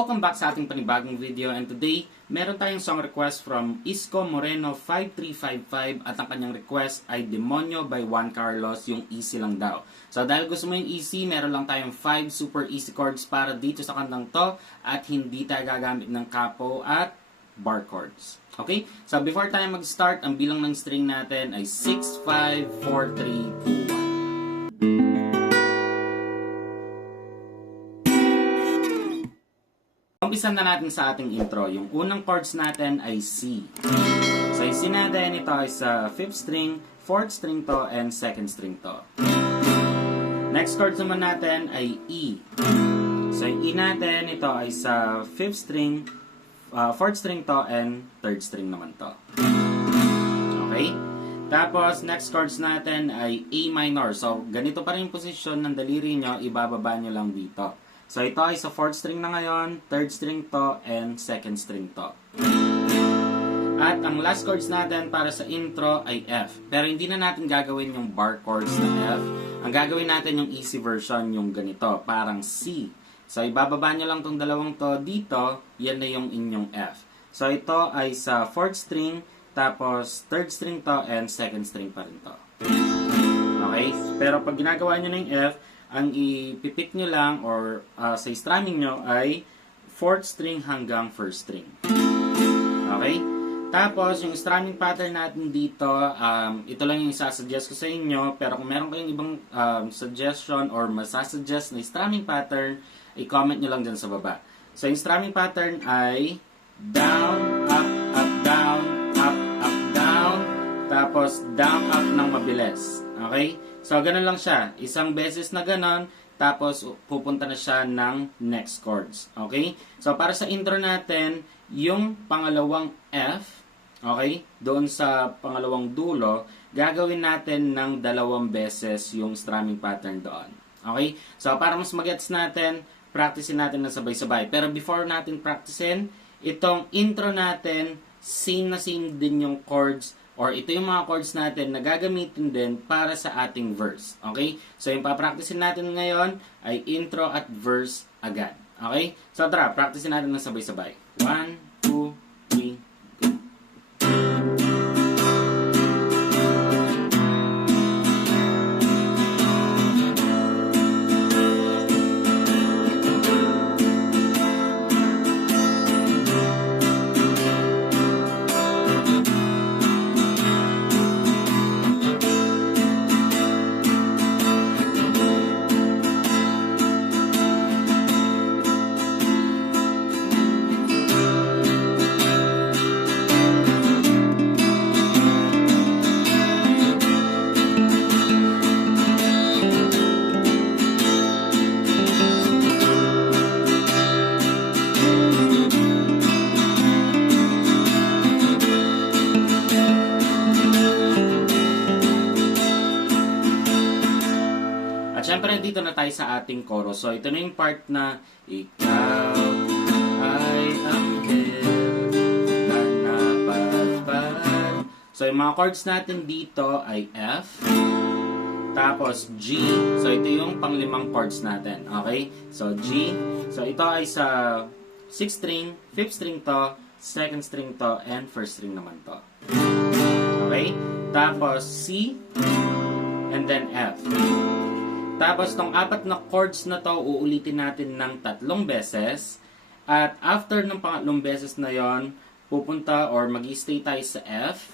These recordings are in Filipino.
welcome back sa ating panibagong video, and today, meron tayong song request from Isko Moreno 5355 at ang kanyang request ay Demonyo by Juan Carlos, yung easy lang daw. So dahil gusto mo yung easy, meron lang tayong 5 super easy chords para dito sa kantang to at hindi tayo gagamit ng capo at bar chords. Okay? So before tayo mag-start, ang bilang ng string natin ay 6, 5, 4, 3, 2, 1. Umpisa na natin sa ating intro. Yung unang chords natin ay C. So yung C natin, ito ay sa 5th string, 4th string to, and 2nd string to. Next chords naman natin ay E. So yung E natin, ito ay sa 5th string, 4th string to, and 3rd string naman to. Okay? Tapos, next chords natin ay A minor. So, ganito pa rin yung posisyon ng daliri nyo, ibababa nyo lang dito. So, ito ay sa 4th string na ngayon, 3rd string to, and 2nd string to. At ang last chords natin para sa intro ay F. Pero hindi na natin gagawin yung bar chords na F. Ang gagawin natin yung easy version, yung ganito, parang C. So, ibababa nyo lang tong dalawang to dito, yan na yung inyong F. So, ito ay sa 4th string, tapos 3rd string to, and 2nd string pa rin to. Okay? Pero pag ginagawa nyo na yung F, ang ipipick nyo lang or sa strumming nyo ay 4th string hanggang 1st string. Okay? Tapos, yung strumming pattern natin dito, ito lang yung isasuggest ko sa inyo. Pero kung meron kayong ibang suggestion or masasuggest na strumming pattern, i-comment nyo lang dyan sa baba. So, yung strumming pattern ay down, up, up, down, up, up, down, tapos down, up ng mabilis. Okay? So, ganun lang siya. Isang beses na ganun, tapos pupunta na siya ng next chords. Okay? So, para sa intro natin, yung pangalawang F, okay, doon sa pangalawang dulo, gagawin natin ng 2 beses yung strumming pattern doon. Okay? So, para mas magets natin, practicein natin na sabay-sabay. Pero before natin practicein, itong intro natin, same na same din yung chords, or ito yung mga chords natin na gagamitin din para sa ating verse. Okay? So, yung papracticein natin ngayon ay intro at verse agad. Okay? So, tara, practicein natin ng sabay-sabay. 1, 2, 3, Siyempre, dito na tayo sa ating chorus. So, ito na yung part na ikaw ay anghel na napadpad. So, yung mga chords natin dito ay F, tapos G. So, ito yung panglimang chords natin. Okay? So, G. So, ito ay sa 6th string, 5th string to, 2nd string to, and 1st string naman to. Okay? Tapos C, and then F. Tapos, tong 4 na chords na to, uulitin natin ng 3 beses. At after ng pangatlong beses na yon, pupunta or mag-stay tayo sa F.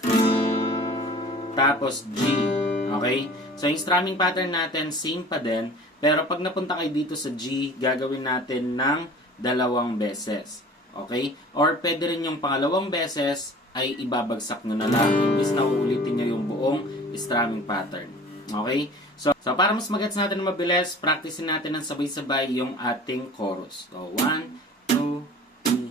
Tapos G. Okay? So, yung strumming pattern natin, same pa din. Pero pag napunta kayo dito sa G, gagawin natin ng 2 beses. Okay? Or pwede rin yung pangalawang beses ay ibabagsak nyo na lang. Imbis na uulitin nyo yung buong strumming pattern. Okay? So para mas magets natin na mabilis, practicein natin ng sabay-sabay yung ating chorus. So, 1, 2, 3.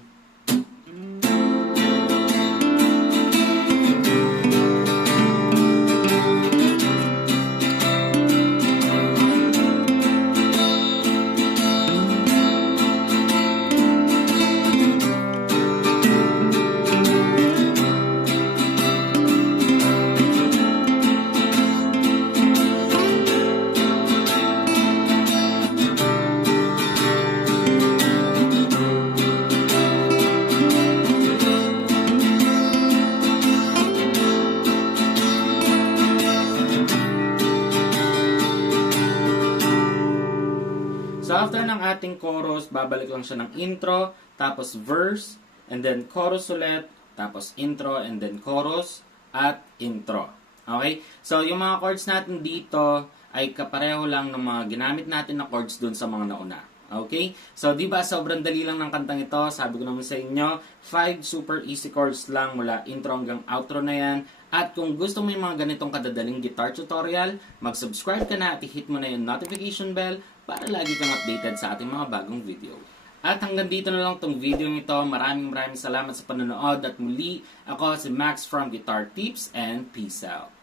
ating chorus, babalik lang siya ng intro, tapos verse, and then chorus ulit, tapos intro, and then chorus, at intro. Okay? So, yung mga chords natin dito ay kapareho lang ng mga ginamit natin na chords dun sa mga nauna. Okay? So, di ba sobrang dali lang ng kantang ito? Sabi ko naman sa inyo, 5 super easy chords lang mula intro hanggang outro na yan. At kung gusto mo yung mga ganitong kadadaling guitar tutorial, mag-subscribe ka na at i-hit mo na yung notification bell para lagi kang updated sa ating mga bagong video. At hanggang dito na lang tong video nito. Maraming salamat sa panonood at muli ako si Max from Guitar Tips and peace out.